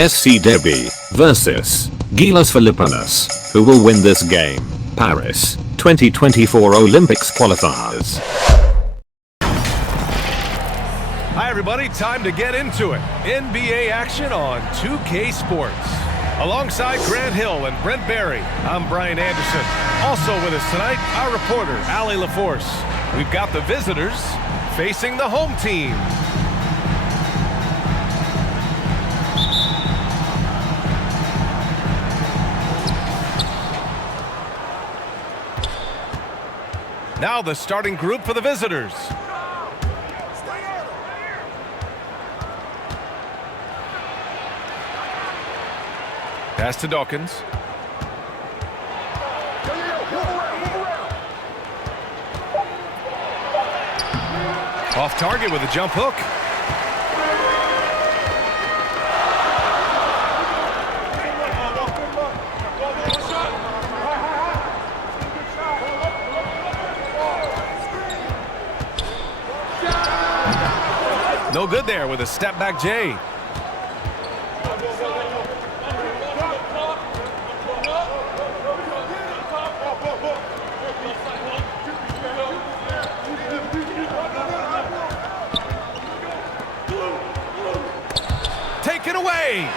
SC Derby versus GILAS Pilipinas. Who will win this game? Paris 2024 Olympics qualifiers. Hi everybody, time to get into it. NBA action on 2K Sports. Alongside Grant Hill and Brent Barry, I'm Brian Anderson. Also with us tonight, our reporter, Allie LaForce. We've got the visitors facing the home team. Now the starting group for the visitors. Pass to Dawkins. Off target with a jump hook. No good there with a step back J. Taken away.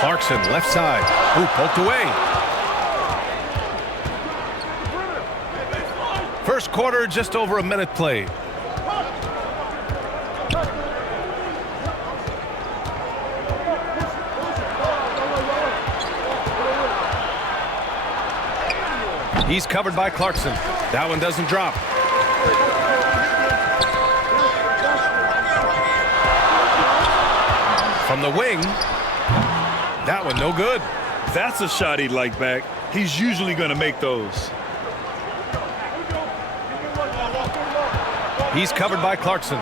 Clarkson left side. Ooh, poked away. First quarter, just over a minute played. He's covered by Clarkson. That one doesn't drop. From the wing. That one no good. That's a shot he'd like back. He's usually going to make those. He's covered by Clarkson.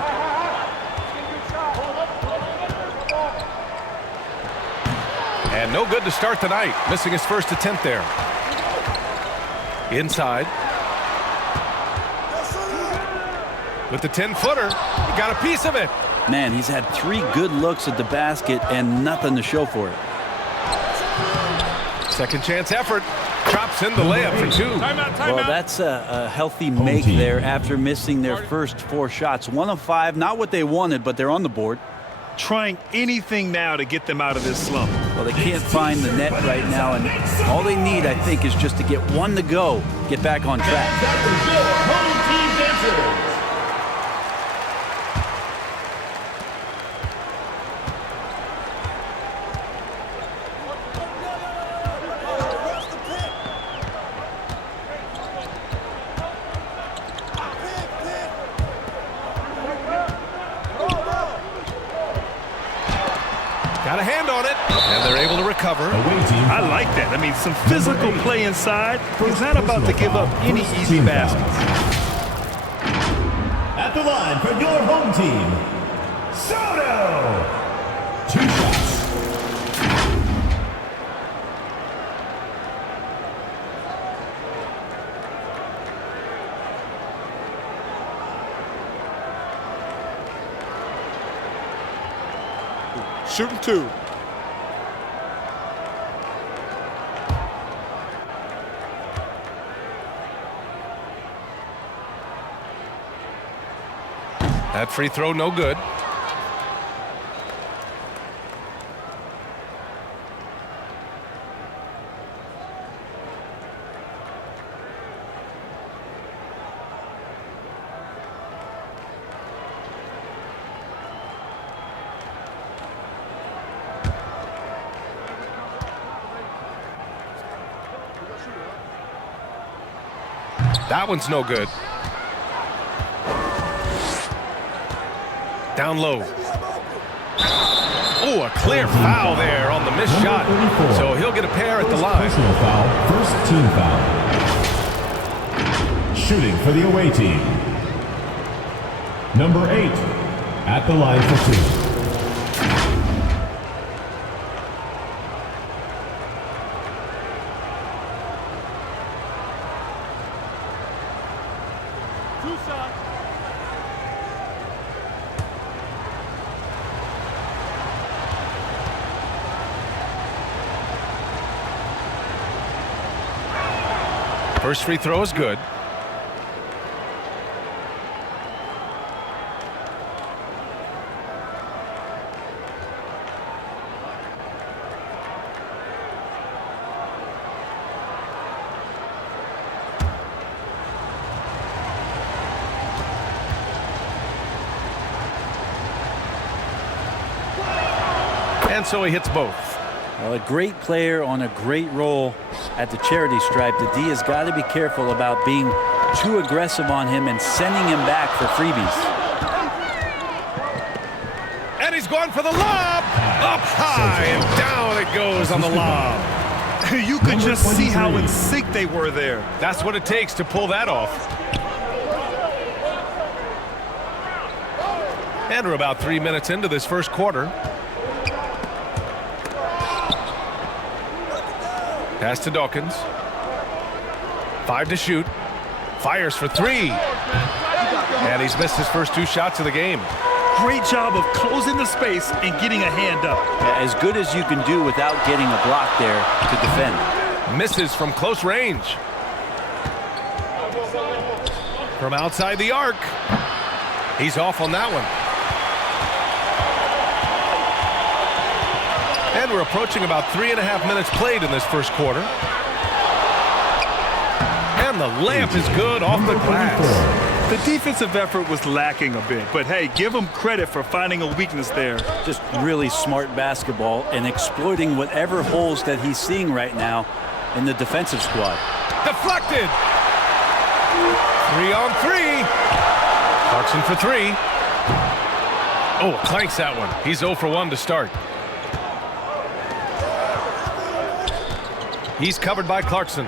And no good to start the night. Missing his first attempt there. Inside. With the 10-footer. He got a piece of it. Man, he's had 3 good looks at the basket and nothing to show for it. Second chance effort. Drops in the layup for 2. Well, that's a healthy make there after missing their first 4 shots. 1 of 5, not what they wanted, but they're on the board. Trying anything now to get them out of this slump. Well, they can't find the net right now, and all they need, I think, is just to get 1 to go, get back on track. Got a hand on it, and they're able to recover. I like that. I mean, some physical play inside. He's not about to give up any easy baskets. At the line for your home team, Soto. 2 shots. Shooting 2. That free throw no good. That one's no good. Down low. Oh, a clear foul there on the missed shot. So he'll get a pair at the line. Personal foul, first team foul. Shooting for the away team. Number 8 at the line for 2. First free throw is good. And so he hits both. Well, a great player on a great role at the charity stripe. The D has got to be careful about being too aggressive on him and sending him back for freebies. And he's going for the lob. Up high and down it goes on the lob. You could just see how in sync they were there. That's what it takes to pull that off. And we're about 3 minutes into this first quarter. Pass to Dawkins. 5 to shoot. Fires for 3. And he's missed his first 2 shots of the game. Great job of closing the space and getting a hand up. As good as you can do without getting a block there to defend. Misses from close range. From outside the arc. He's off on that one. And we're approaching about 3.5 minutes played in this first quarter. And the layup is good off the glass. The defensive effort was lacking a bit, but hey, give him credit for finding a weakness there. Just really smart basketball and exploiting whatever holes that he's seeing right now in the defensive squad. Deflected. 3 on 3. Clarkson for 3. Oh, clanks that one. He's 0 for 1 to start. He's covered by Clarkson.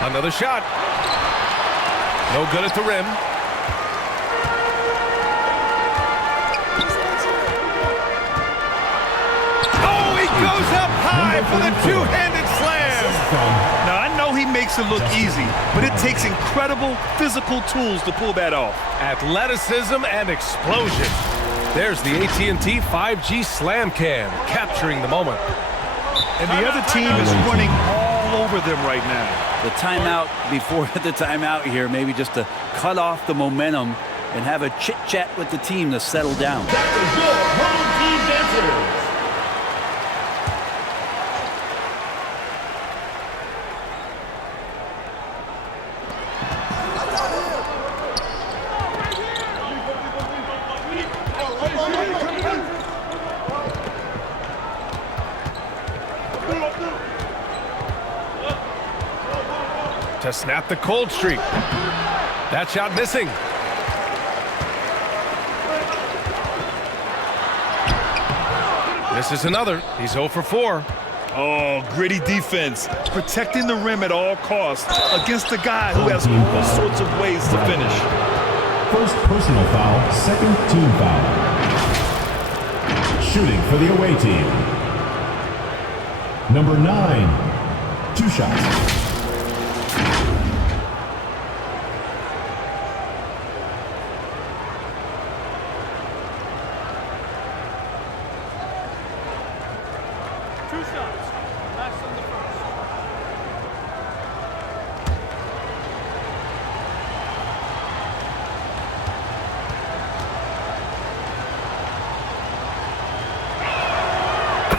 Another shot. No good at the rim. Goes up high for the two-handed slam. Now, I know he makes it look easy, but it takes incredible physical tools to pull that off. Athleticism and explosion. There's the AT&T 5G Slam Cam, capturing the moment. And the other team is running all over them right now. The timeout before the timeout here, maybe just to cut off the momentum and have a chit-chat with the team to settle down. That's a good home team answer. To snap the cold streak. That shot missing. This is another. He's 0 for 4. Oh, gritty defense. Protecting the rim at all costs against a guy who has all sorts of ways to finish. First personal foul, second team foul. Shooting for the away team. Number 9, 2 shots.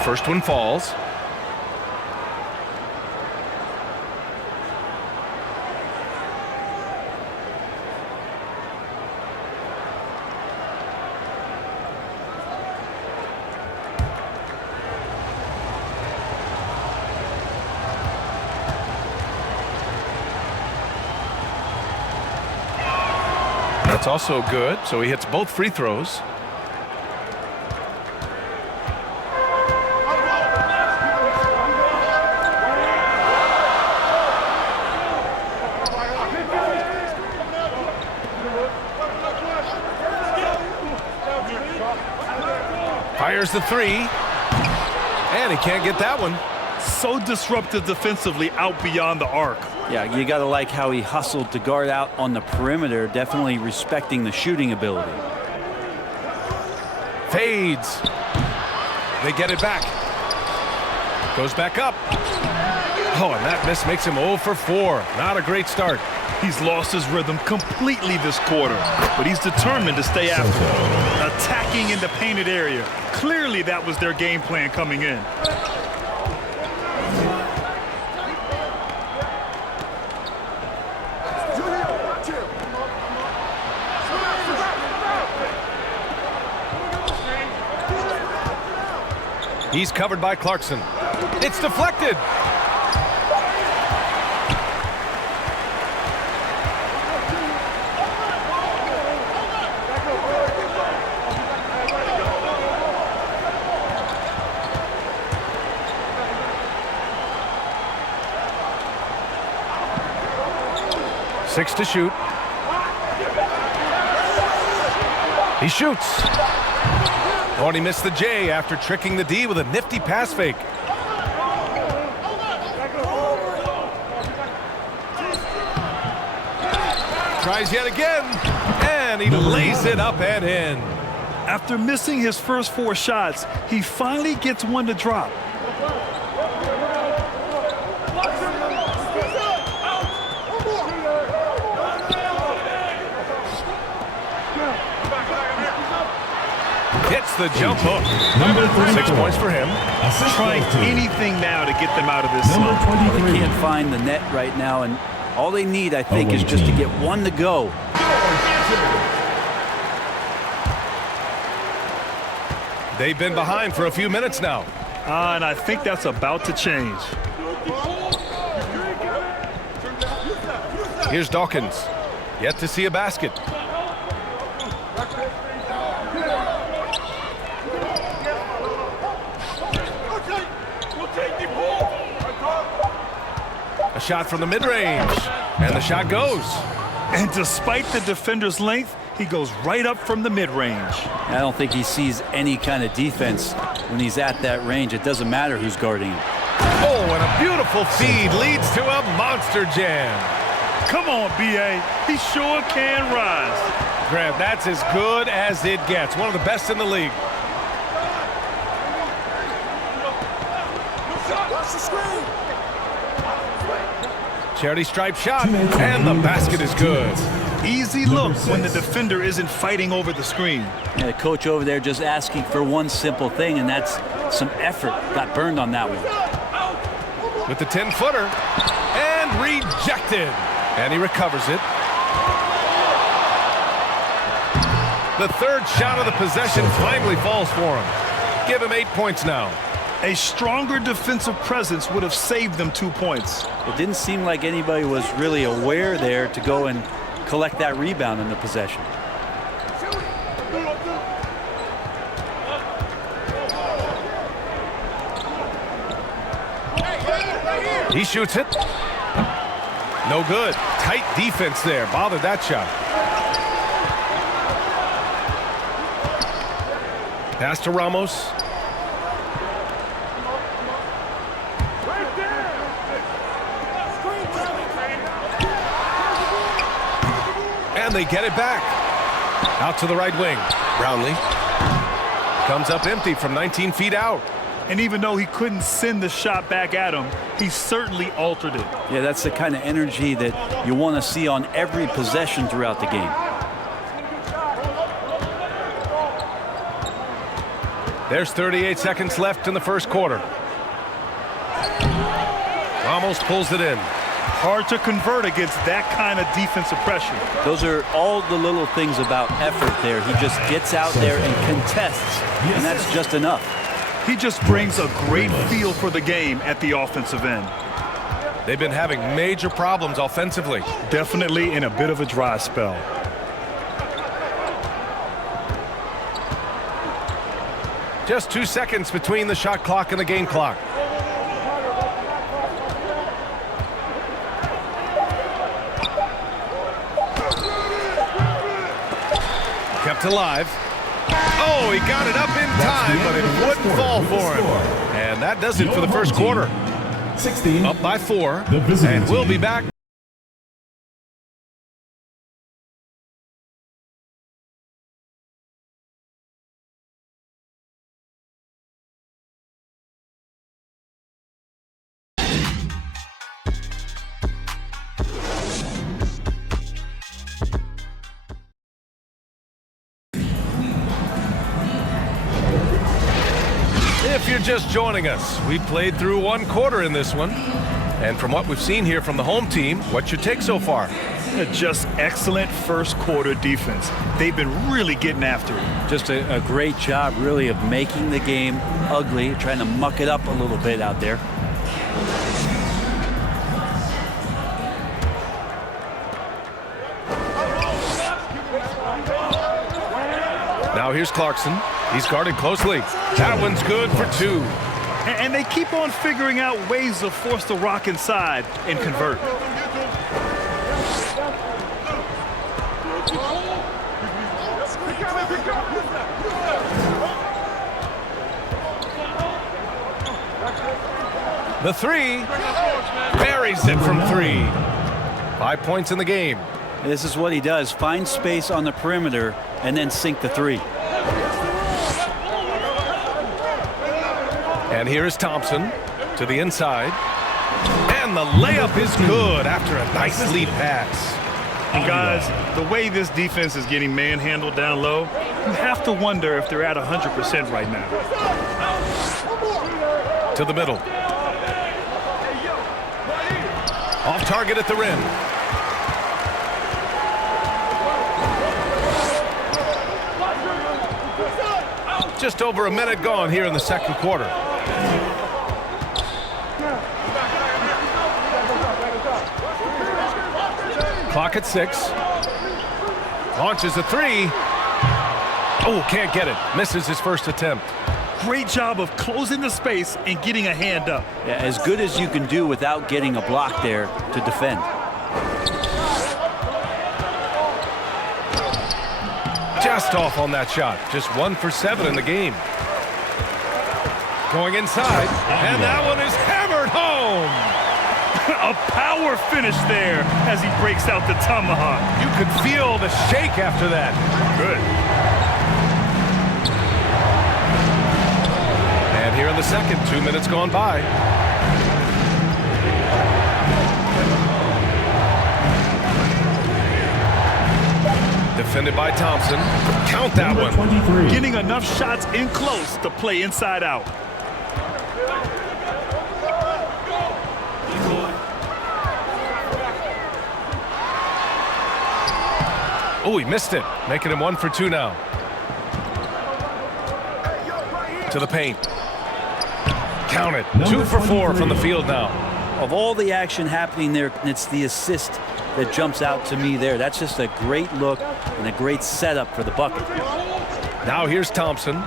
First one falls. That's also good, so he hits both free throws. Fires the 3, and he can't get that one. So disruptive defensively out beyond the arc. Yeah, you got to like how he hustled to guard out on the perimeter, definitely respecting the shooting ability. Fades. They get it back. Goes back up. Oh, and that miss makes him 0 for 4. Not a great start. He's lost his rhythm completely this quarter, but he's determined to stay after it. Attacking in the painted area. Clearly that was their game plan coming in. He's covered by Clarkson. It's deflected. Six to shoot. He shoots. Oh, and he missed the J after tricking the D with a nifty pass fake. Tries yet again, and he lays it up and in. After missing his first 4 shots, he finally gets one to drop. Hits the jump hook. 6 points for him. Trying anything now to get them out of this slump. They can't find the net right now, and all they need, I think, is just to get one to go. They've been behind for a few minutes now. And I think that's about to change. Here's Dawkins. Yet to see a basket. A shot from the mid-range, and the shot goes. And despite the defender's length, he goes right up from the mid-range. I don't think he sees any kind of defense when he's at that range. It doesn't matter who's guarding him. Oh, and a beautiful feed leads to a monster jam. Come on, BA. He sure can rise. Grant, that's as good as it gets. One of the best in the league. Charity stripe shot, and the basket is good. Easy look when the defender isn't fighting over the screen. And the coach over there just asking for one simple thing, and that's some effort. Got burned on that one. With the 10-footer, and rejected. And he recovers it. The third shot of the possession finally falls for him. Give him 8 points now. A stronger defensive presence would have saved them 2 points. It didn't seem like anybody was really aware there to go and collect that rebound in the possession. He shoots it. No good. Tight defense there. Bothered that shot. Pass to Ramos. And they get it back. Out to the right wing. Brownlee comes up empty from 19 feet out. And even though he couldn't send the shot back at him, he certainly altered it. Yeah, that's the kind of energy that you want to see on every possession throughout the game. There's 38 seconds left in the first quarter. Ramos pulls it in. Hard to convert against that kind of defensive pressure. Those are all the little things about effort there. He just gets out there and contests, and that's just enough. He just brings a great feel for the game at the offensive end. They've been having major problems offensively. Definitely in a bit of a dry spell. Just 2 seconds between the shot clock and the game clock. Kept alive. Oh, he got it up in time, but it wouldn't fall for him. And that does it for the first quarter. 16. Up by 4. The visiting And we'll team. be back. If you're just joining us, we played through 1 quarter in this one. And from what we've seen here from the home team, what's your take so far? Just excellent first quarter defense. They've been really getting after it. Just a great job, really, of making the game ugly, trying to muck it up a little bit out there. Now here's Clarkson. He's guarded closely. That one's good for 2. And they keep on figuring out ways to force the rock inside and convert. The 3 buries it from 3. 5 points in the game. This is what he does. Find space on the perimeter and then sink the 3. And here is Thompson to the inside. And the layup is good after a nice lead pass. And guys, the way this defense is getting manhandled down low, you have to wonder if they're at 100% right now. To the middle. Off target at the rim. Just over a minute gone here in the second quarter. Clock at 6. Launches a 3. Oh, can't get it. Misses his first attempt. Great job of closing the space and getting a hand up. Yeah, as good as you can do without getting a block there to defend. Just off on that shot. Just 1 for 7 in the game. Going inside, and that one is hammered home. A power finish there as he breaks out the tomahawk. You could feel the shake after that. Good. And here in the second, 2 minutes gone by. Defended by Thompson. Count that Number one. 23. Getting enough shots in close to play inside out. Oh, he missed it. Making him 1 for 2 now. To the paint. Count it. 2 for 4 from the field now. Of all the action happening there, it's the assist that jumps out to me there. That's just a great look and a great setup for the bucket. Now here's Thompson.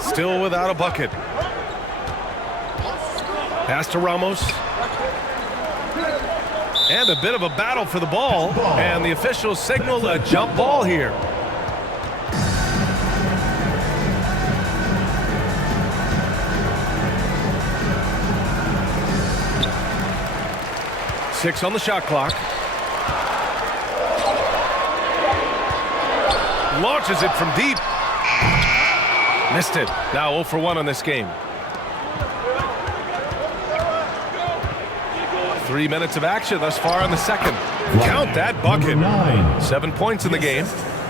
Still without a bucket. Pass to Ramos. And a bit of a battle for the ball. And the officials signal a jump ball here. Six on the shot clock. Launches it from deep. Missed it. Now 0 for 1 on this game. 3 minutes of action thus far in the second. Count that bucket. 7 points in the game.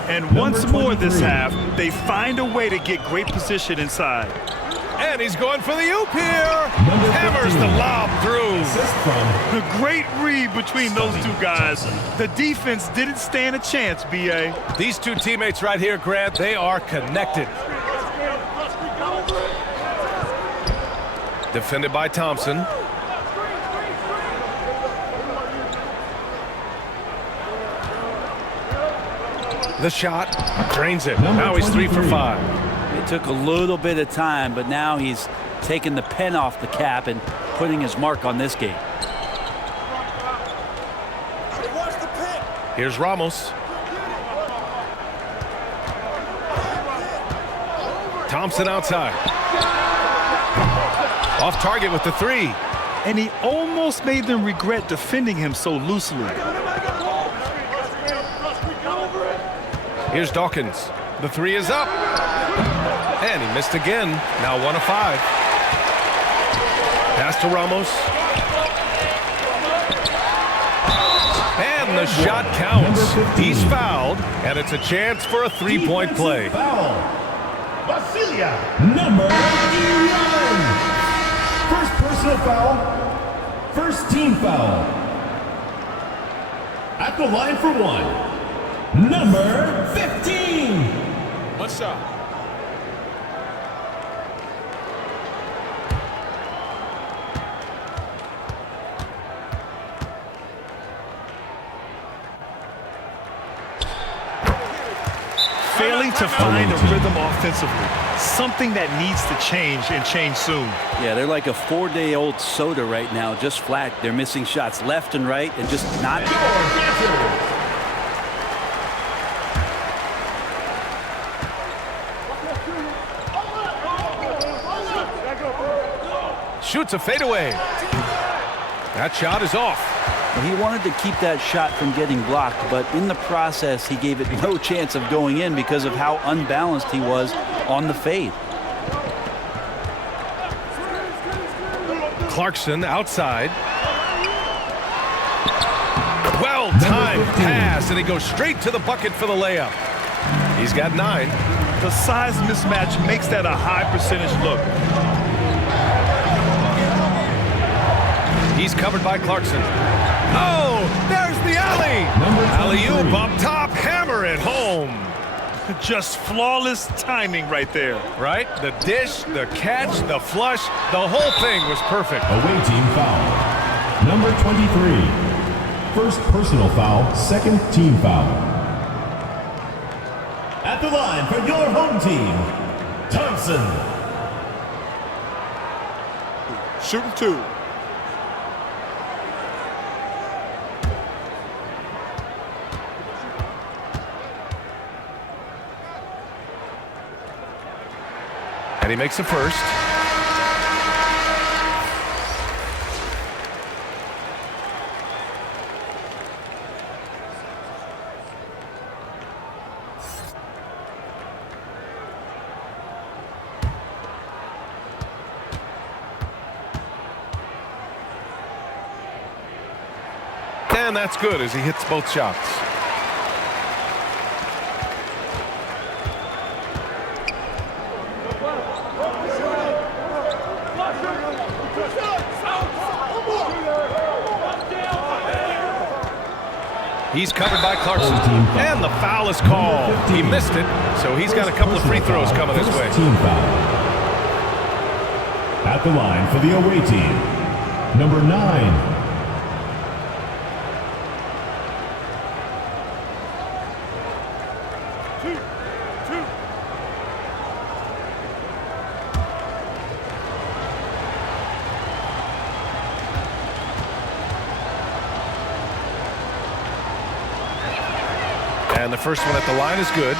And once more this half, they find a way to get great position inside. And he's going for the oop here. Hammers the lob through. A great read between those two guys. The defense didn't stand a chance, B.A. These two teammates right here, Grant, they are connected. Defended by Thompson. The shot drains it. Now he's 3 for 5. It took a little bit of time, but now he's taking the pen off the cap and putting his mark on this game. Here's Ramos. Thompson outside. Off target with the 3. and he almost made them regret defending him so loosely. Here's Dawkins. The three is up. And he missed again. Now 1 of 5. Pass to Ramos. And the shot counts. He's fouled, and it's a chance for a three-point play. Foul. Vasilia, number 11. First personal foul. First team foul. At the line for 1. Number 15. What's up? Failing to find a rhythm offensively. Something that needs to change and change soon. Yeah, they're like a 4-day-old soda right now, just flat. They're missing shots left and right and just not. Shoots a fadeaway. That shot is off. He wanted to keep that shot from getting blocked, but in the process, he gave it no chance of going in because of how unbalanced he was on the fade. Clarkson outside. Well-timed pass, and he goes straight to the bucket for the layup. He's got 9. The size mismatch makes that a high percentage look. He's covered by Clarkson. Oh, there's the alley. Alley-oop up top, hammer it home. Just flawless timing right there. Right? The dish, the catch, the flush, the whole thing was perfect. Away team foul. Number 23. First personal foul, second team foul. At the line for your home team, Thompson. Shooting 2. And he makes the first. And that's good as he hits both shots. He's covered by Clarkson, and the foul is called. He missed it, so he's got a couple of free throws coming his way. Team foul. At the line for the away team, number 9. And the first one at the line is good.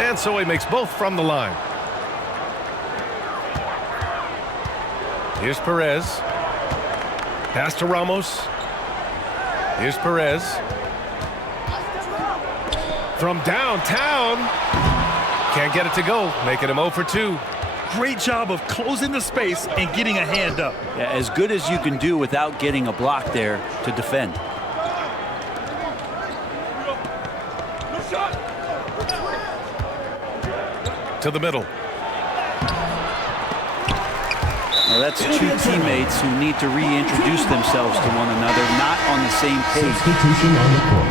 And so he makes both from the line. Here's Perez. Pass to Ramos. Here's Perez. From downtown. Can't get it to go, making him 0 for 2. Great job of closing the space and getting a hand up. Yeah, as good as you can do without getting a block there to defend. To the middle. Now that's two teammates who need to reintroduce themselves to one another, not on the same page. Substitution on the court.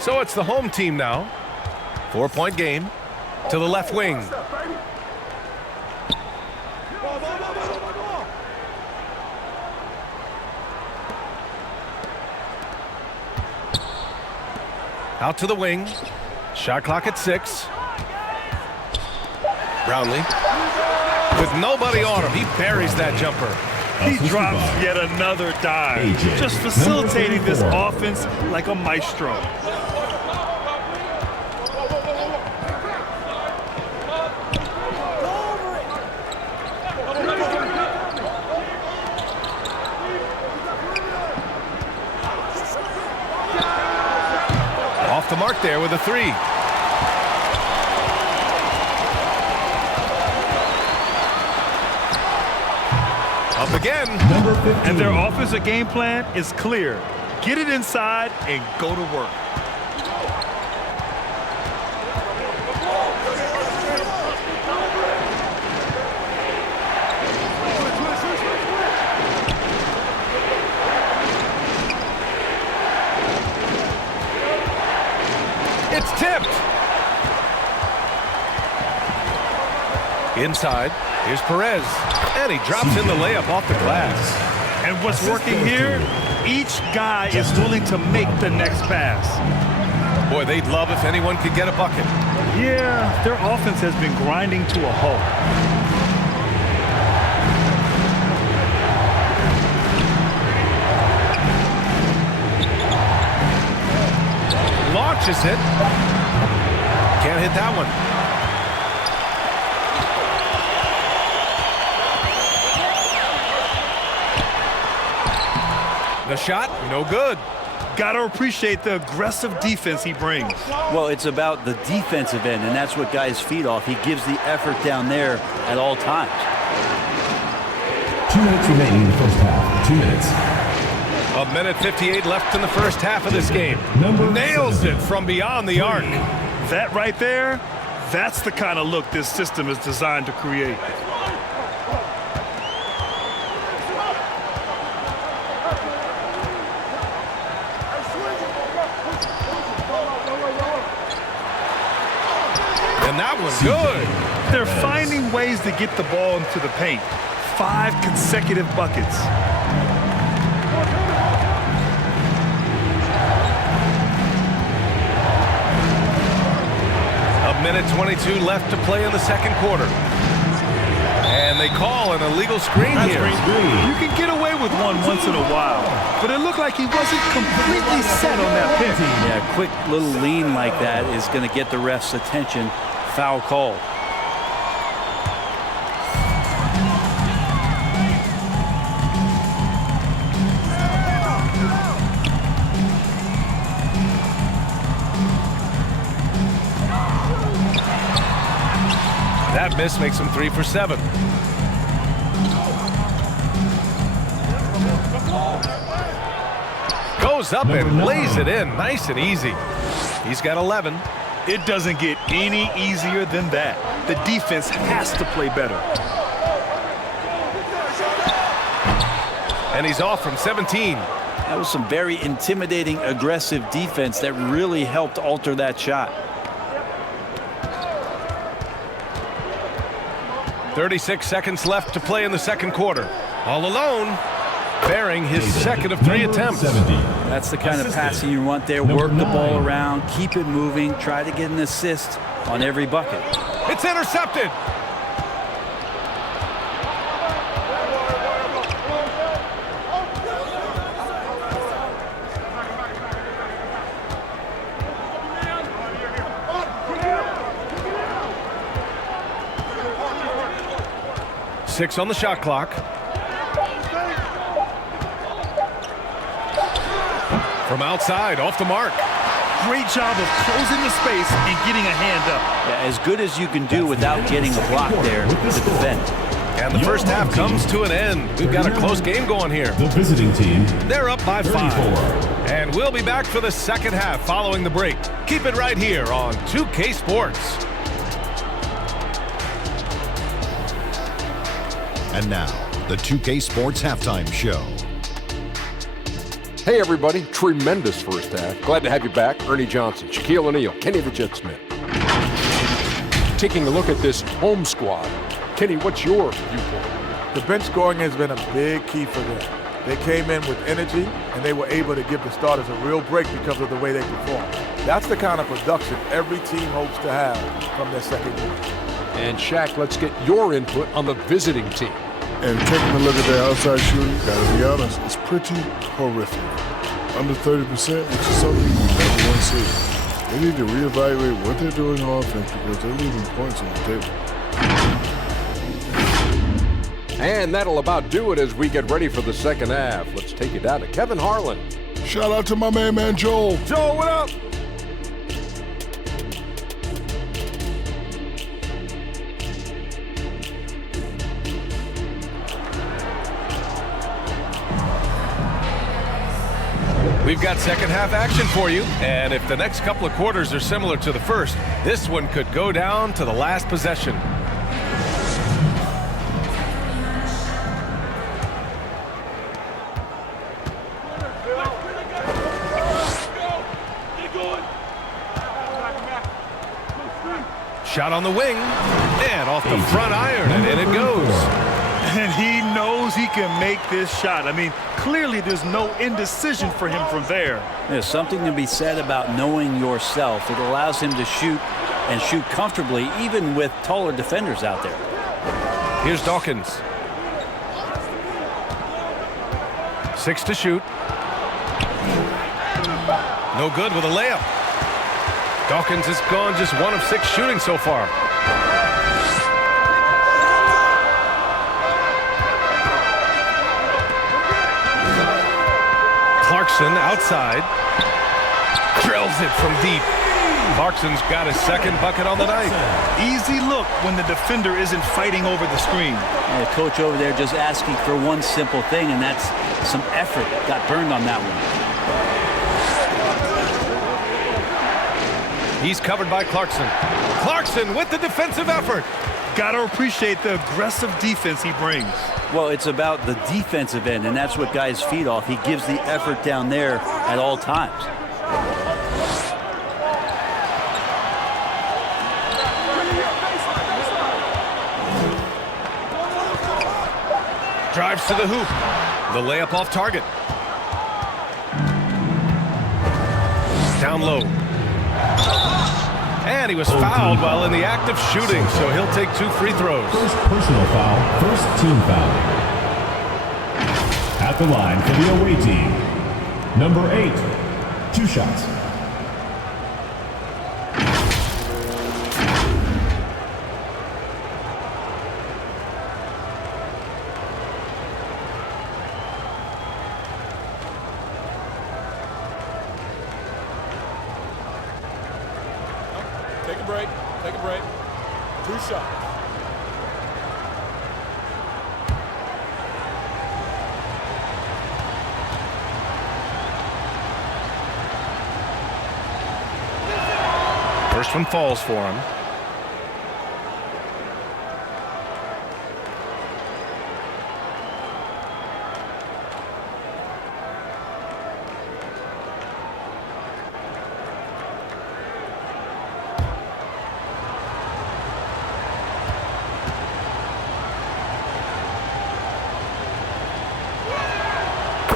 So it's the home team now. 4-point game to the left wing. Out to the wing. Shot clock at 6. Brownlee. With nobody on him, he buries that jumper. He drops yet another dive, just facilitating this offense like a maestro. Off the mark there with a 3. Up again. And their offensive game plan is clear. Get it inside and go to work. It's tipped. Inside. Here's Perez. And he drops in the layup off the glass. And what's working here, each guy is willing to make the next pass. Boy, they'd love if anyone could get a bucket. Yeah, their offense has been grinding to a halt. Launches it. Can't hit that one. The shot, no good. Got to appreciate the aggressive defense he brings. Well, it's about the defensive end, and that's what guys feed off. He gives the effort down there at all times. 2 minutes remaining in the first half. 2 minutes. A minute 58 left in the first half of this game. Nails it from beyond the arc. That right there, that's the kind of look this system is designed to create. And that was good. They're finding ways to get the ball into the paint. 5 consecutive buckets. A minute 22 left to play in the second quarter. And they call an illegal screen here. You can get away with one once in a while, but it looked like he wasn't completely set on that pick. Yeah, a quick little lean like that is going to get the ref's attention. Foul call. That miss makes him 3 for 7. Goes up and lays it in, nice and easy. He's got 11. It doesn't get any easier than that. The defense has to play better. And he's off from 17. That was some very intimidating, aggressive defense that really helped alter that shot. 36 seconds left to play in the second quarter. All alone, bearing his second of 3 attempts. That's the kind of passing you want there. Work the ball around, keep it moving, try to get an assist on every bucket. It's intercepted. Six on the shot clock. From outside, off the mark. Great job of closing the space and getting a hand up. Yeah, as good as you can do without getting a block there to defend. And the first half comes to an end. We've got a close game going here. The visiting team. They're up by 5. 34. And we'll be back for the second half following the break. Keep it right here on 2K Sports. And now, the 2K Sports Halftime Show. Hey everybody, tremendous first half. Glad to have you back. Ernie Johnson, Shaquille O'Neal, Kenny the Jet Smith. Taking a look at this home squad. Kenny, what's your viewpoint? The bench scoring has been a big key for them. They came in with energy, and they were able to give the starters a real break because of the way they performed. That's the kind of production every team hopes to have from their second unit. And Shaq, let's get your input on the visiting team. And taking a look at their outside shooting, gotta be honest, it's pretty horrific. Under 30%, which is something you never want to see. They need to reevaluate what they're doing on offense because they're leaving points on the table. And that'll about do it as we get ready for the second half. Let's take it down to Kevin Harlan. Shout out to my man Joel. Joel, what up? We've got second half action for you, and if the next couple of quarters are similar to the first, this one could go down to the last possession. Shot on the wing, and off the front iron, and in it goes. And he knows he can make this shot. I mean, clearly there's no indecision for him from there. There's something to be said about knowing yourself. It allows him to shoot and shoot comfortably, even with taller defenders out there. Here's Dawkins. 6 to shoot. No good with a layup. Dawkins has gone just 1 of 6 shooting so far. Clarkson outside. Drills it from deep. Clarkson's got his second bucket on the night. Easy look when the defender isn't fighting over the screen. And the coach over there just asking for one simple thing, and that's some effort. Got burned on that one. He's covered by Clarkson. Clarkson with the defensive effort. Gotta appreciate the aggressive defense he brings. Well, it's about the defensive end, and that's what guys feed off. He gives the effort down there at all times. Drives to the hoop. The layup off target. Down low. And he was fouled while in the act of shooting, so he'll take 2 free throws. First personal foul, first team foul. At the line for the away team, number 8, 2 shots. Take a break. Take a break. 2 shots. First one falls for him.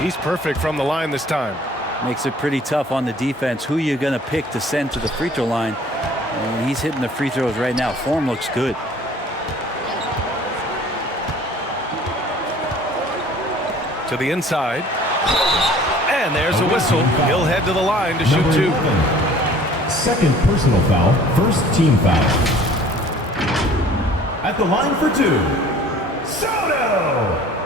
He's perfect from the line this time. Makes it pretty tough on the defense. Who you going to pick to send to the free throw line? And he's hitting the free throws right now. Form looks good. To the inside. And there's a whistle. He'll head to the line to shoot 2. Second personal foul, first team foul. At the line for 2, Soto!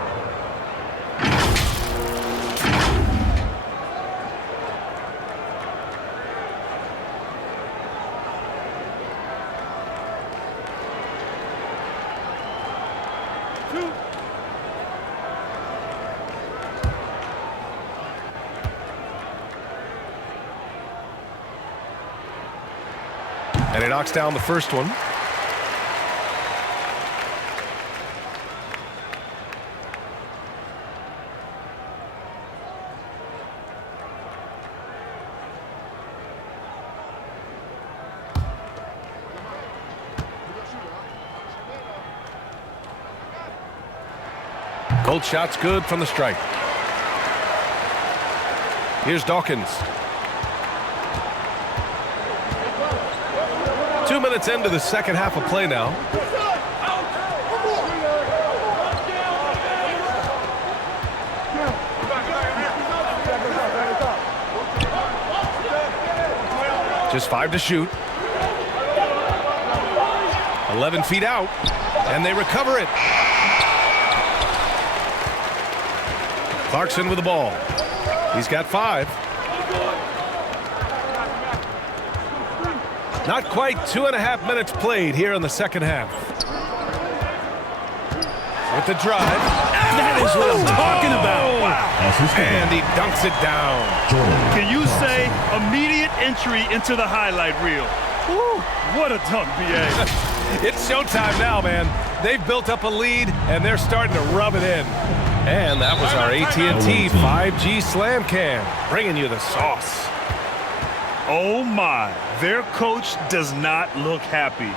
And he knocks down the first one. Gold shot's good from the strike. Here's Dawkins. 2 minutes into the second half of play now. Just 5 to shoot. 11 feet out, and they recover it. Clarkson with the ball. He's got 5. Not quite 2.5 minutes played here in the second half. With the drive. That is what I'm talking about. Wow. And he dunks it down. Can you say immediate entry into the highlight reel? Woo, what a dunk, BA. It's showtime now, man. They've built up a lead, and they're starting to rub it in. And that was our AT&T 5G Slam Cam, bringing you the sauce. Oh, my. Their coach does not look happy.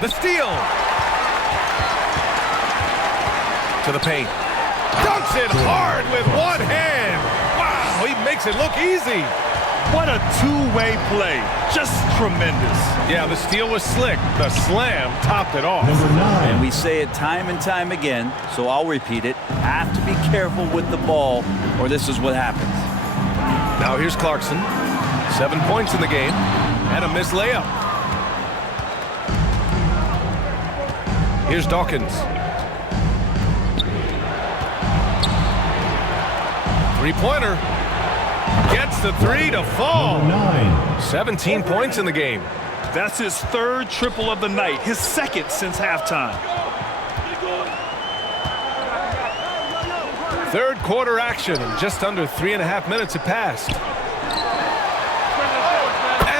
The steal. To the paint. Dunks it hard with one hand. Wow, he makes it look easy. What a two-way play. Just tremendous. Yeah, the steal was slick. The slam topped it off. Number 9. And we say it time and time again, so I'll repeat it. Have to be careful with the ball, or this is what happens. Now here's Clarkson. 7 points in the game and a missed layup. Here's Dawkins. 3-pointer. Gets the 3 to fall. Number 9. 17 points in the game. That's his 3rd triple of the night, his 2nd since halftime. Third quarter action, and just under 3.5 minutes have passed.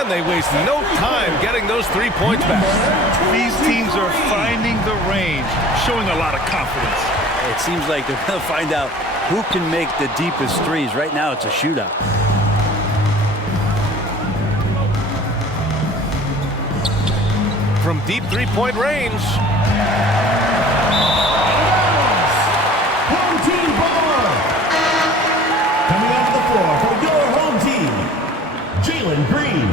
And they waste no time getting those 3 points back. These teams are finding the range, showing a lot of confidence. It seems like they're going to find out who can make the deepest threes. Right now, it's a shootout. From deep 3-point range. Home team ball. Coming onto the floor for your home team, Jalen Green.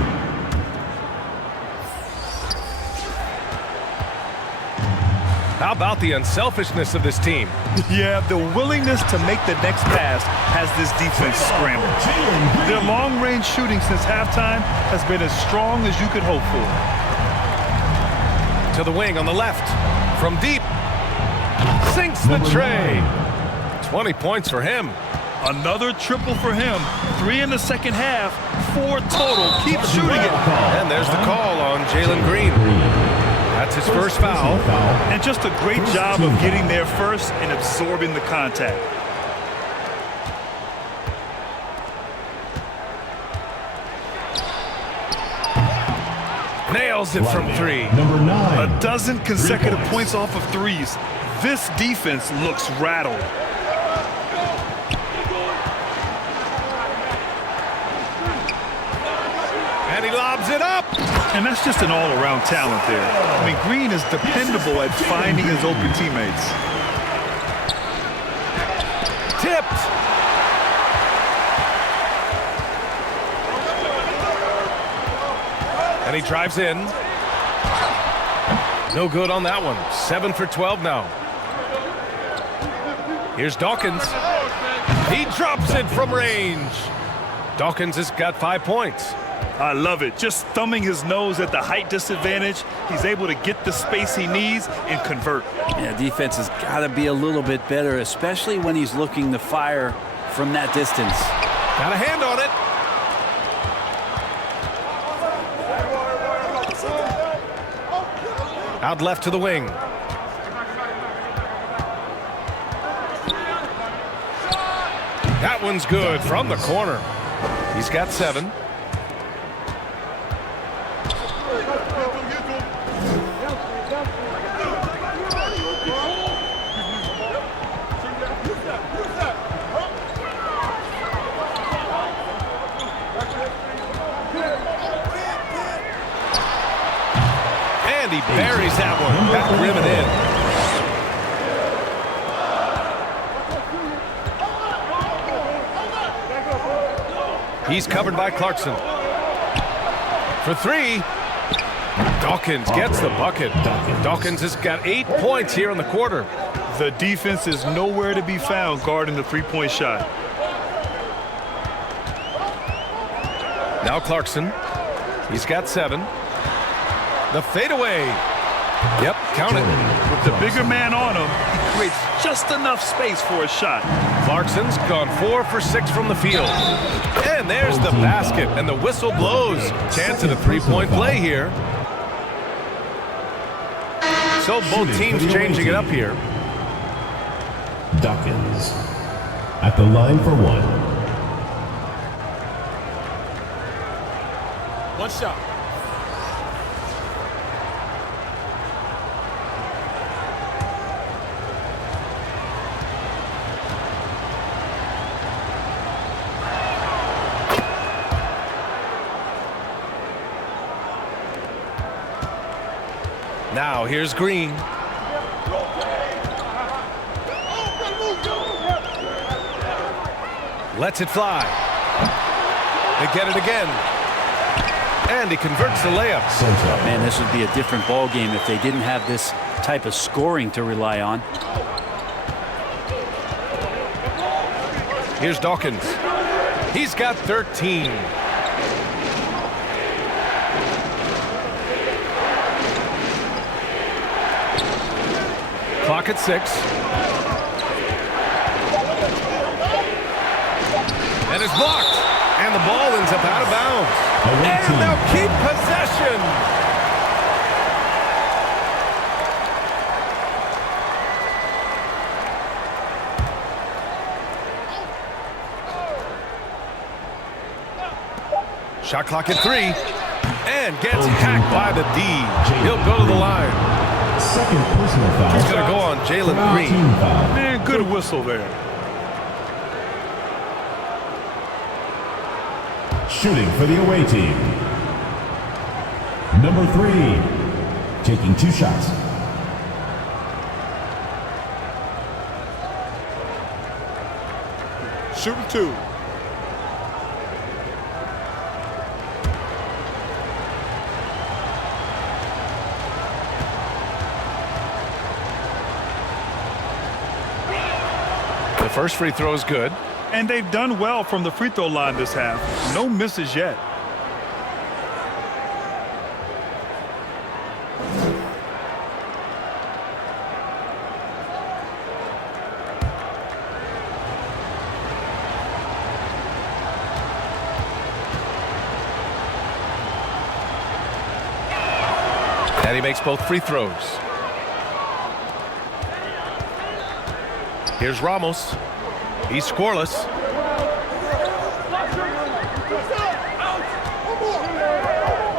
How about the unselfishness of this team? Yeah, the willingness to make the next pass has this defense scrambled. Their long-range shooting since halftime has been as strong as you could hope for. To the wing on the left. From deep. Sinks the tray. 20 points for him. Another triple for him. 3 in the second half. 4 total. Keep shooting it. And there's the call on Jalen Green. That's his first foul. And just a great job of getting there first and absorbing the contact. Nails it from 3. Number 9. A dozen consecutive points off of threes. This defense looks rattled. And he lobs it up. And that's just an all-around talent there. I mean, Green is dependable at finding his open teammates. Tipped. And he drives in. No good on that one. 7 for 12 now. Here's Dawkins. He drops it from range. Dawkins has got 5 points. I love it. Just thumbing his nose at the height disadvantage. He's able to get the space he needs and convert. Yeah, defense has got to be a little bit better, especially when he's looking to fire from that distance. Got a hand on it. Out left to the wing. That one's good from the corner. He's got 7. And he buries that one. Back rim and in. He's covered by Clarkson. For three, Dawkins gets the bucket. Dawkins has got 8 points here in the quarter. The defense is nowhere to be found guarding the three-point shot. Now Clarkson. He's got 7. The fadeaway. Yep, count it. With the bigger man on him, he creates just enough space for a shot. Clarkson's gone 4 for 6 from the field. And there's the basket, and the whistle blows. Chance at a three-point play here. So both teams changing it up here. Dawkins at the line for one. One shot. Now here's Green. Lets it fly. They get it again. And he converts the layup. Man, this would be a different ball game if they didn't have this type of scoring to rely on. Here's Dawkins. He's got 13. Clock at 6. And it's blocked. And the ball ends up out of bounds. And they'll keep possession. Shot clock at 3. And gets hacked by the D. He'll go to the line. Second personal foul. He's going to go on Jalen Green. Man, good whistle there. Shooting for the away team. Number 3, taking 2 shots. Shooting 2. The first free throw is good. And they've done well from the free throw line this half. No misses yet. And he makes both free throws. Here's Ramos. He's scoreless.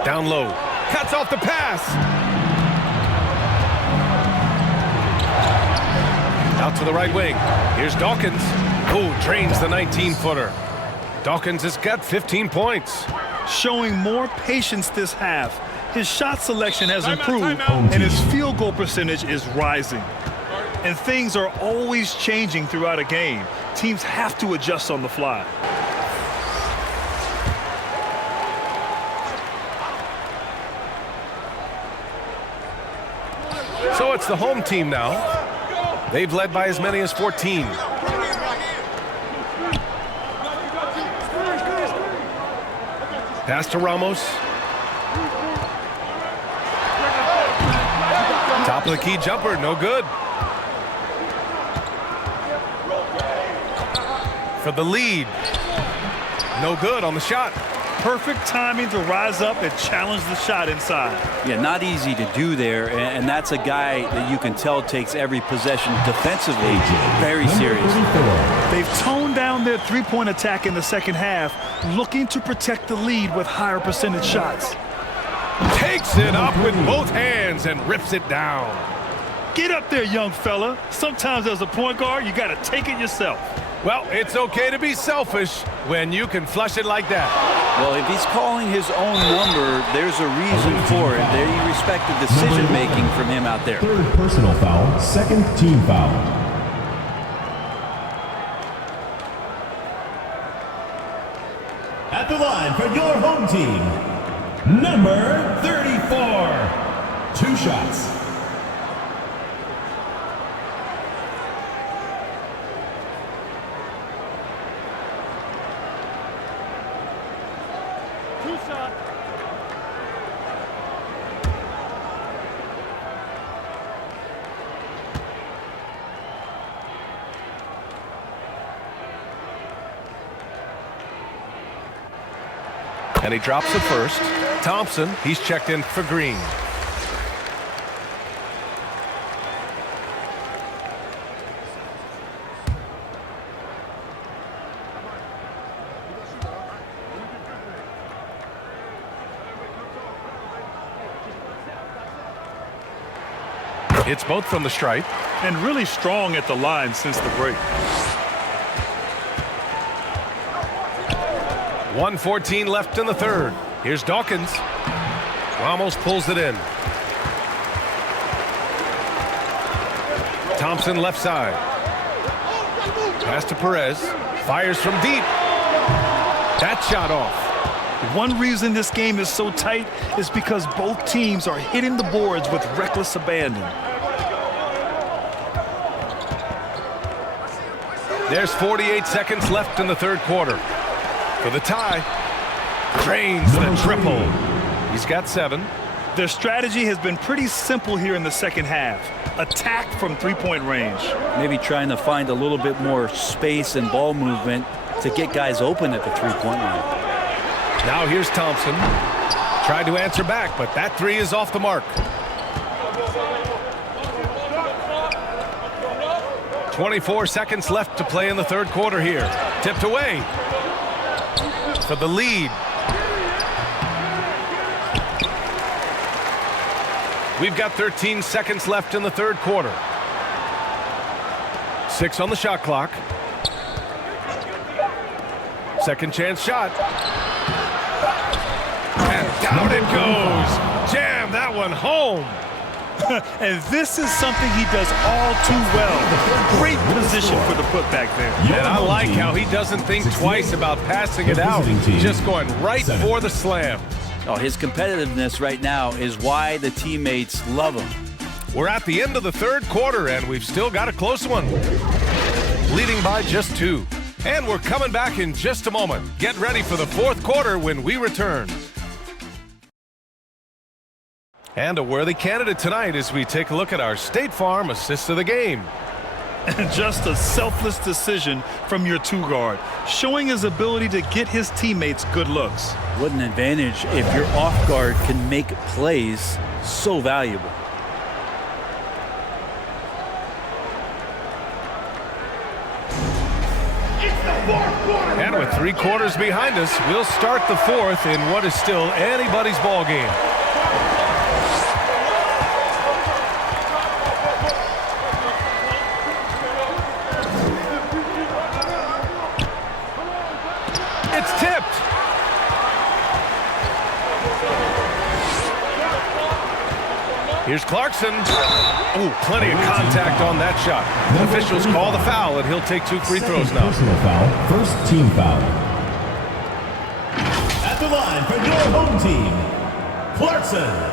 Down low. Cuts off the pass. Out to the right wing. Here's Dawkins. Oh, drains the 19-footer. Dawkins has got 15 points. Showing more patience this half. His shot selection has improved, and his field goal percentage is rising. And things are always changing throughout a game. Teams have to adjust on the fly. So it's the home team now. They've led by as many as 14. Pass to Ramos. Top of the key jumper, no good. For the lead. No good on the shot. Perfect timing to rise up and challenge the shot inside. Yeah, not easy to do there, and that's a guy that you can tell takes every possession defensively very seriously. They've toned down their three-point attack in the second half, looking to protect the lead with higher percentage shots. Takes it up with both hands and rips it down. Get up there, young fella. Sometimes as a point guard, you got to take it yourself. Well, it's okay to be selfish when you can flush it like that. Well, if he's calling his own number, there's a reason for it. They respect the decision-making from him out there. Third personal foul, second team foul. At At the line for your home team, number 34. 2 shots. And he drops it first. Thompson, he's checked in for Green. It's both from the stripe. And really strong at the line since the break. 1:14 left in the third. Here's Dawkins. Ramos pulls it in. Thompson left side. Pass to Perez. Fires from deep. That shot off. One reason this game is so tight is because both teams are hitting the boards with reckless abandon. There's 48 seconds left in the third quarter. For the tie. Drains the triple. He's got 7. Their strategy has been pretty simple here in the second half. Attack from three-point range. Maybe trying to find a little bit more space and ball movement to get guys open at the three-point line. Now here's Thompson. Tried to answer back, but that 3 is off the mark. 24 seconds left to play in the third quarter here. Tipped away. For the lead. We've got 13 seconds left in the third quarter. 6 on the shot clock. Second chance shot. And down it goes. Jam that one home. And this is something he does all too well. Great position for the putback there. And I like how he doesn't think twice about passing it out. Just going right for the slam. Oh, his competitiveness right now is why the teammates love him. We're at the end of the third quarter, and we've still got a close one. Leading by just 2. And we're coming back in just a moment. Get ready for the fourth quarter when we return. And a worthy candidate tonight as we take a look at our State Farm assist of the game. And just a selfless decision from your 2-guard, showing his ability to get his teammates good looks. What an advantage if your off guard can make plays so valuable. And with 3 quarters behind us, we'll start the fourth in what is still anybody's ball game. It's tipped. Here's Clarkson. Oh, plenty of contact on that shot. Officials call the foul, and he'll take 2 free throws now. Personal foul, first team foul. At the line for your home team, Clarkson.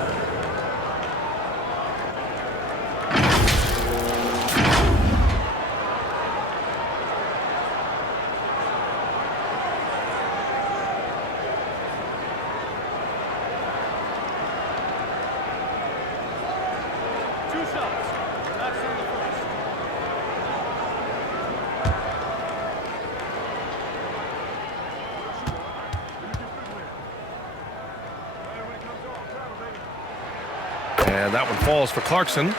And that one falls for Clarkson.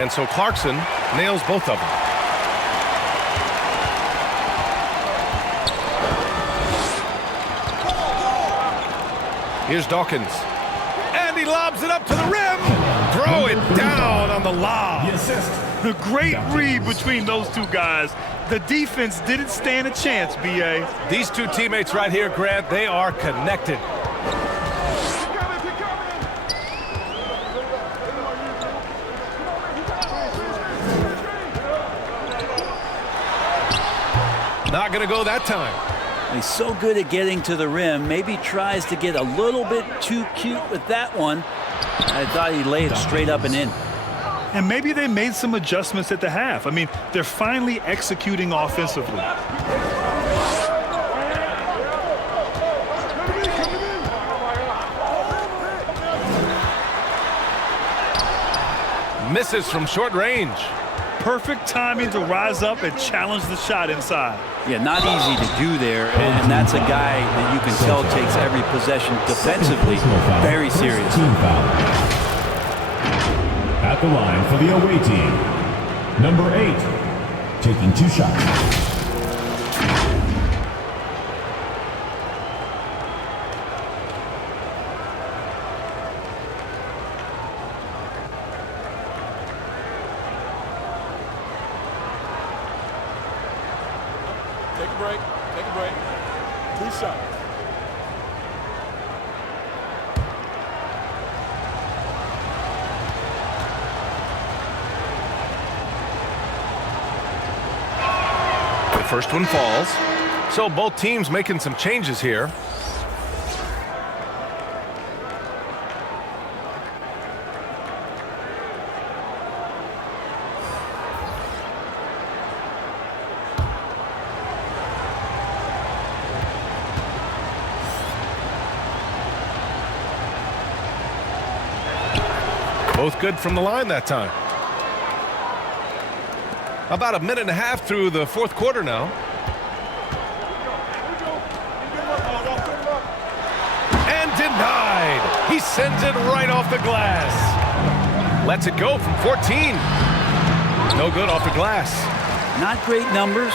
And so Clarkson nails both of them. Here's Dawkins. And he lobs it up to the rim. Throw it down on the lob. The assist. A great read between those two guys. The defense didn't stand a chance, B.A. These two teammates right here, Grant, they are connected. Not going to go that time. He's so good at getting to the rim. Maybe tries to get a little bit too cute with that one. I thought he laid it straight up and in. And maybe they made some adjustments at the half. I mean, they're finally executing offensively. Misses from short range. Perfect timing to rise up and challenge the shot inside. Yeah, not easy to do there, and that's a guy that you can tell takes every possession defensively very serious. Team foul. At the line for the away team, number 8, taking 2 shots. Take a break. Take a break. 2 shots. The first one falls. So both teams making some changes here. Both good from the line that time. About a minute and a half through the fourth quarter now. And denied. He sends it right off the glass. Lets it go from 14. No good off the glass. Not great numbers,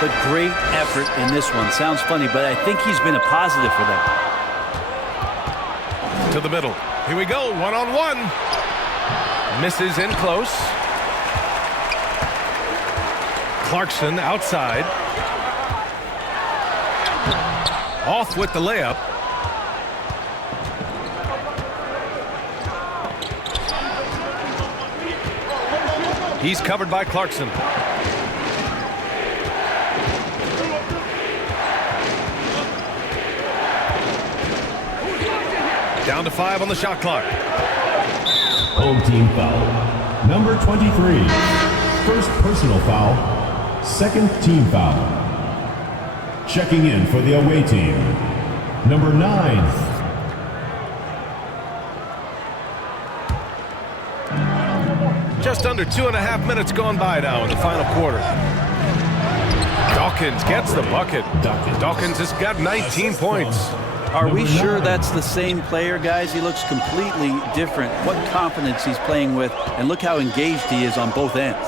but great effort in this one. Sounds funny, but I think he's been a positive for them. To the middle. Here we go, one-on-one. Misses in close. Clarkson outside. Off with the layup. He's covered by Clarkson. Down to 5 on the shot clock. Home team foul. Number 23. First personal foul. Second team foul. Checking in for the away team, number 9. Just under 2.5 minutes gone by now in the final quarter. Dawkins gets the bucket. Dawkins has got 19 points. Are we sure that's the same player, guys? He looks completely different. What confidence he's playing with, and look how engaged he is on both ends.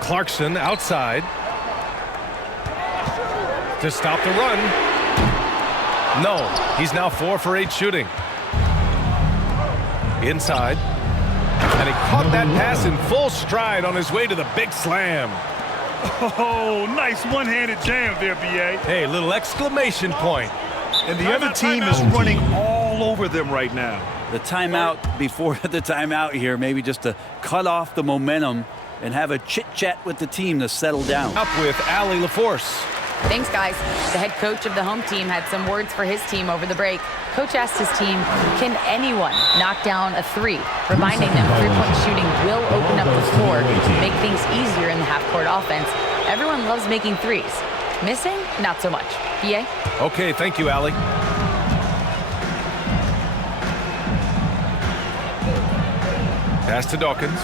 Clarkson outside to stop the run. No, he's now 4 for 8 shooting. Inside, and he caught that pass in full stride on his way to the big slam. Oh, nice one-handed jam there, B.A. Hey, little exclamation point. And the other team is running all over them right now. The timeout before the timeout here, maybe just to cut off the momentum and have a chit-chat with the team to settle down. Up with Allie LaForce. Thanks, guys. The head coach of the home team had some words for his team over the break. Coach asked his team, can anyone knock down a 3? Reminding them three-point shooting will open up the floor, make things easier in the half-court offense. Everyone loves making threes. Missing? Not so much. BA? Okay, thank you, Allie. Pass to Dawkins.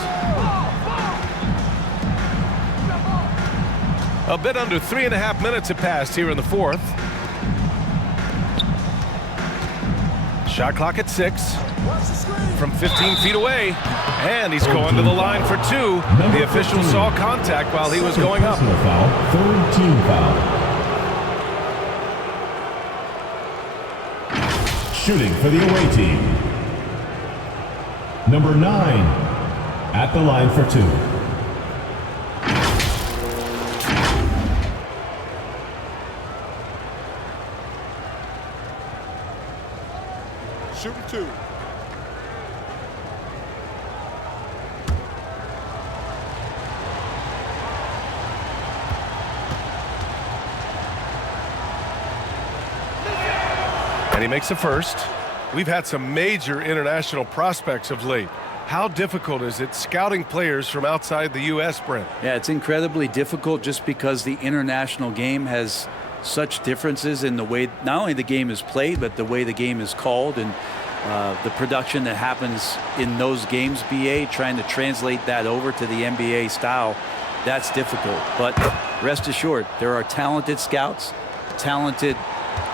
A bit under 3.5 minutes have passed here in the fourth. Shot clock at 6 from 15 feet away, and he's going to the line for 2. The official saw contact while he was going up. Third team foul. Shooting for the away team. Number 9, at the line for 2. Shooting 2. And he makes the first. We've had some major international prospects of late. How difficult is it scouting players from outside the U.S., Brent? Yeah, it's incredibly difficult just because the international game has such differences in the way not only the game is played, but the way the game is called and the production that happens in those games, BA, trying to translate that over to the NBA style, that's difficult. But rest assured, there are talented scouts, talented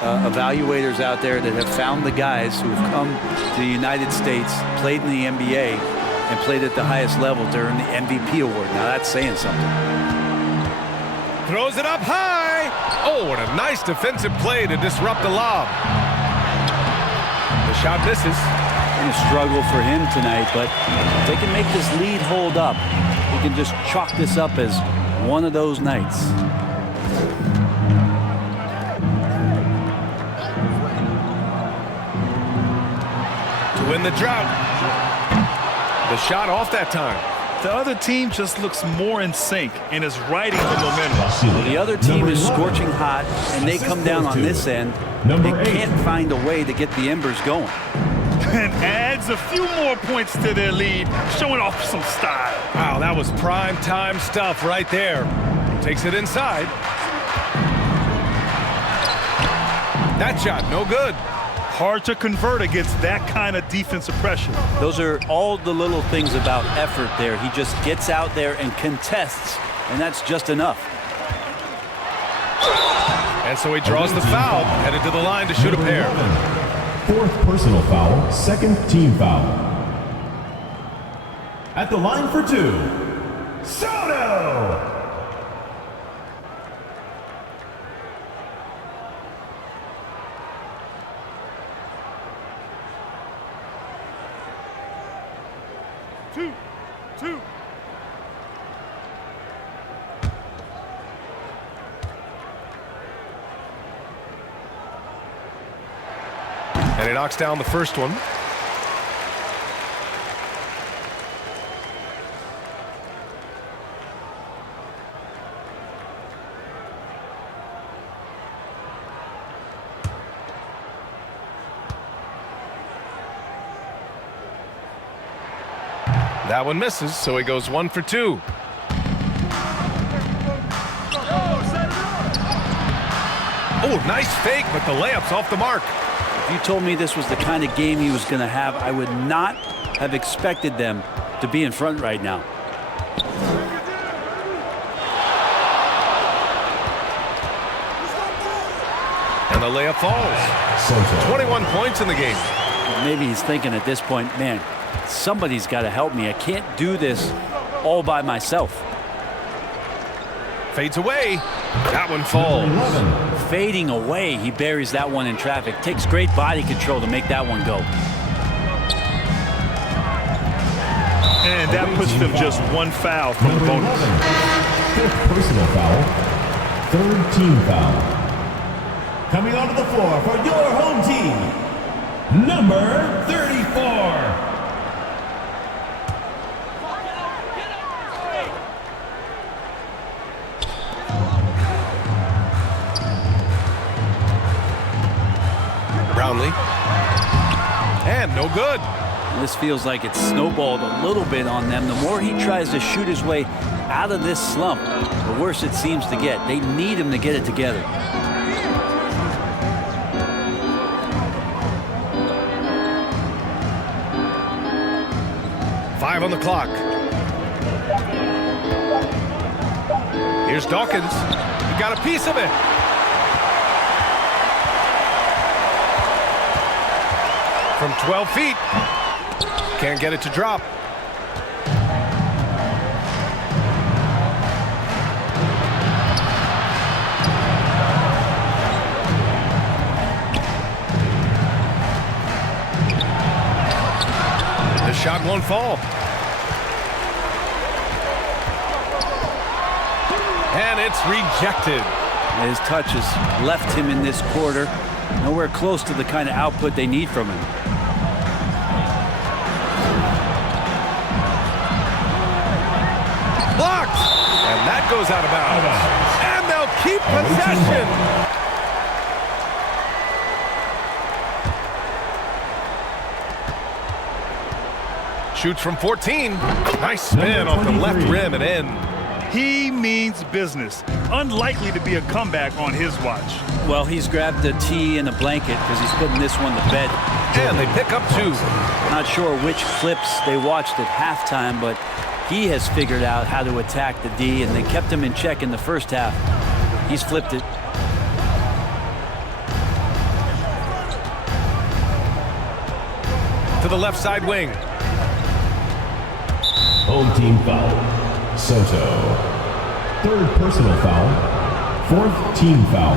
evaluators out there that have found the guys who have come to the United States, played in the NBA, and played at the highest level to earn the MVP award. Now that's saying something. Throws it up high. Oh, what a nice defensive play to disrupt the lob. The shot misses. Going to struggle for him tonight, but if they can make this lead hold up, he can just chalk this up as one of those nights. To win the drought. The shot off that time. The other team just looks more in sync and is riding the momentum. The other team is scorching hot, and they come down on this end. They can't find a way to get the embers going. And adds a few more points to their lead, showing off some style. Wow, that was prime time stuff right there. Takes it inside. That shot, no good. Hard to convert against that kind of defensive pressure. Those are all the little things about effort there. He just gets out there and contests, and that's just enough. And so he draws the foul, headed to the line to shoot a pair. 4th personal foul, 2nd team foul. At the line for 2, Soto! Two. And he knocks down the first one. That one misses, so he goes 1 for 2. Oh, nice fake, but the layup's off the mark. If you told me this was the kind of game he was going to have, I would not have expected them to be in front right now. And the layup falls. 21 points in the game. Maybe he's thinking at this point, man, somebody's got to help me. I can't do this all by myself. Fades away. That one falls. Fading away, he buries that one in traffic. Takes great body control to make that one go. And that puts them just 1 foul from the bonus. 5th personal foul, 3rd team foul. Coming onto the floor for your home team, number 34. Brownlee. And no good. This feels like it's snowballed a little bit on them. The more he tries to shoot his way out of this slump, the worse it seems to get. They need him to get it together. Five on the clock. Here's Dawkins. He got a piece of it. From 12 feet. Can't get it to drop. shot won't fall. And it's rejected. His touch has left him in this quarter. Nowhere close to the kind of output they need from him. Blocked! And that goes out of bounds. And they'll keep possession. Shoots from 14. Nice spin off the left rim and in. He means business. Unlikely to be a comeback on his watch. Well, he's grabbed a tee and a blanket because he's putting this one to bed. And they pick up 2. Not sure which clips they watched at halftime, but he has figured out how to attack the D, and they kept him in check in the first half. He's flipped it. To the left side wing. Home team foul. Soto. Third personal foul. Fourth team foul.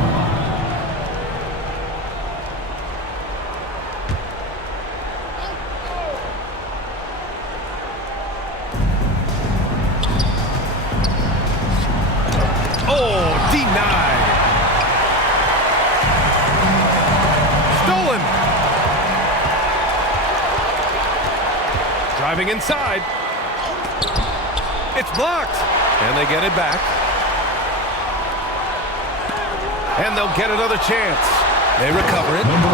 Oh, denied. Stolen. Driving inside. It's blocked. And they get it back. And they'll get another chance. They recover it. Number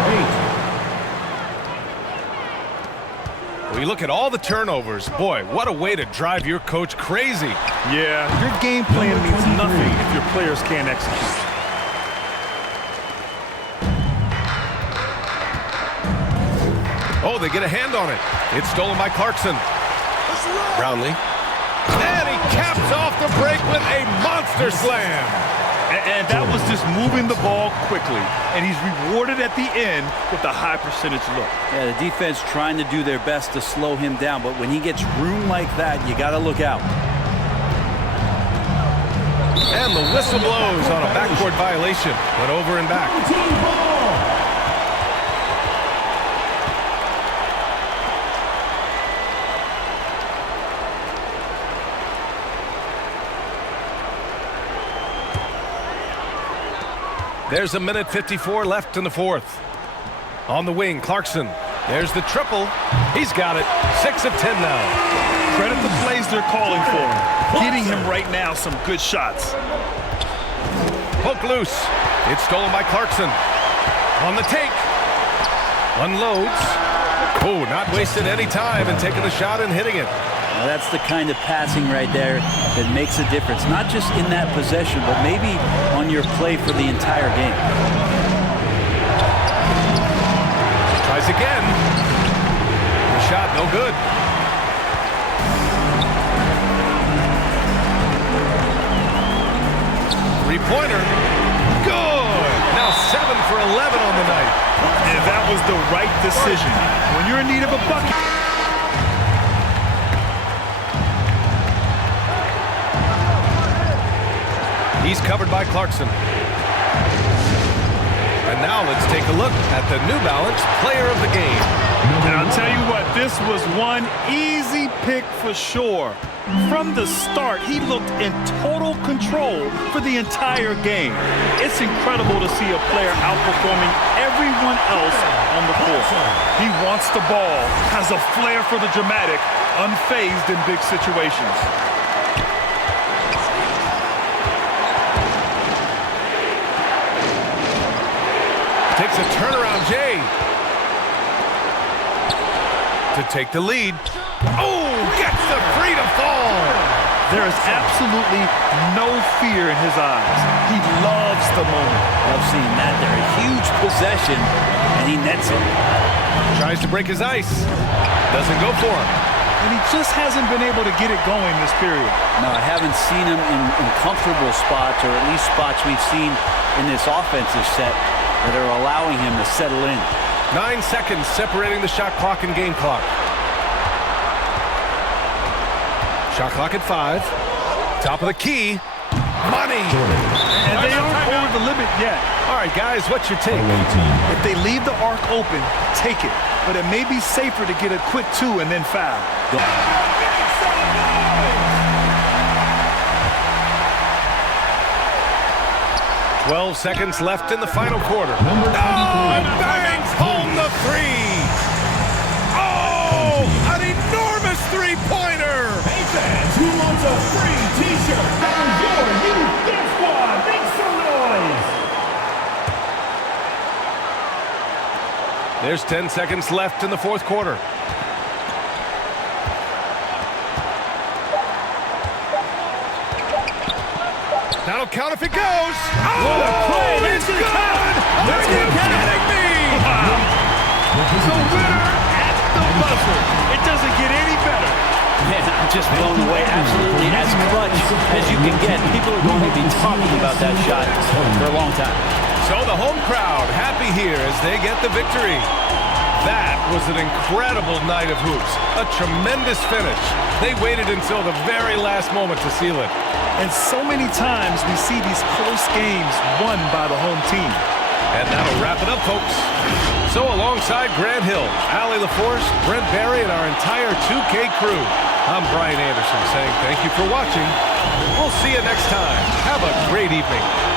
8. Well, you look at all the turnovers. Boy, what a way to drive your coach crazy. Yeah, your game plan means nothing if your players can't execute. Oh, they get a hand on it. It's stolen by Clarkson. Brownlee. And he caps off the break with a monster slam. And that was just moving the ball quickly. And he's rewarded at the end with a high percentage look. Yeah, the defense trying to do their best to slow him down, but when he gets room like that, you got to look out. And the whistle blows on a backcourt violation. Went over and back. There's a minute 54 left in the fourth. On the wing, Clarkson. There's the triple. He's got it. 6 of 10 now. Credit the plays they're calling for him. Getting him right now some good shots. Poke loose. It's stolen by Clarkson. On the take. Unloads. Oh, not wasted any time and taking the shot and hitting it. Now that's the kind of passing right there that makes a difference. Not just in that possession, but maybe on your play for the entire game. Tries again. The shot, no good. Three-pointer. Good. Now 7 for 11 on the night. And that was the right decision. When you're in need of a bucket. He's covered by Clarkson. And now let's take a look at the New Balance Player of the Game. And I'll tell you what, this was one easy pick for sure. From the start, he looked in total control for the entire game. It's incredible to see a player outperforming everyone else on the court. He wants the ball, has a flair for the dramatic, unfazed in big situations. Takes a turnaround, Jay. To take the lead. Oh, gets the three to fall. There is absolutely no fear in his eyes. He loves the moment. Love seeing that there. A huge possession, and he nets it. Tries to break his ice. Doesn't go for him. And he just hasn't been able to get it going this period. No, I haven't seen him in comfortable spots, or at least spots we've seen in this offensive set that are allowing him to settle in. 9 seconds separating the shot clock and game clock. Shot clock at 5. Top of the key. Money. And they aren't over the limit yet. All right, guys, what's your take? If they leave the arc open, take it. but it may be safer to get a quick 2 and then foul. 12 seconds left in the final quarter. Number 23. And bangs home the 3. Oh, an enormous three-pointer. Hey fans, who wants a free t-shirt? From your new Dance Squad, make some noise! There's 10 seconds left in the fourth quarter. That'll count if it goes. Oh, it's good! Are you kidding me? The winner at the buzzer. It doesn't get any better. Man, I'm just blown away. Absolutely as clutch as you can get. People are going to be talking about that shot for a long time. So the home crowd happy here as they get the victory. That was an incredible night of hoops. A tremendous finish. They waited until the very last moment to seal it. And so many times we see these close games won by the home team. And that'll wrap it up, folks. So alongside Grant Hill, Allie LaForce, Brent Barry, and our entire 2K crew, I'm Brian Anderson saying thank you for watching. We'll see you next time. Have a great evening.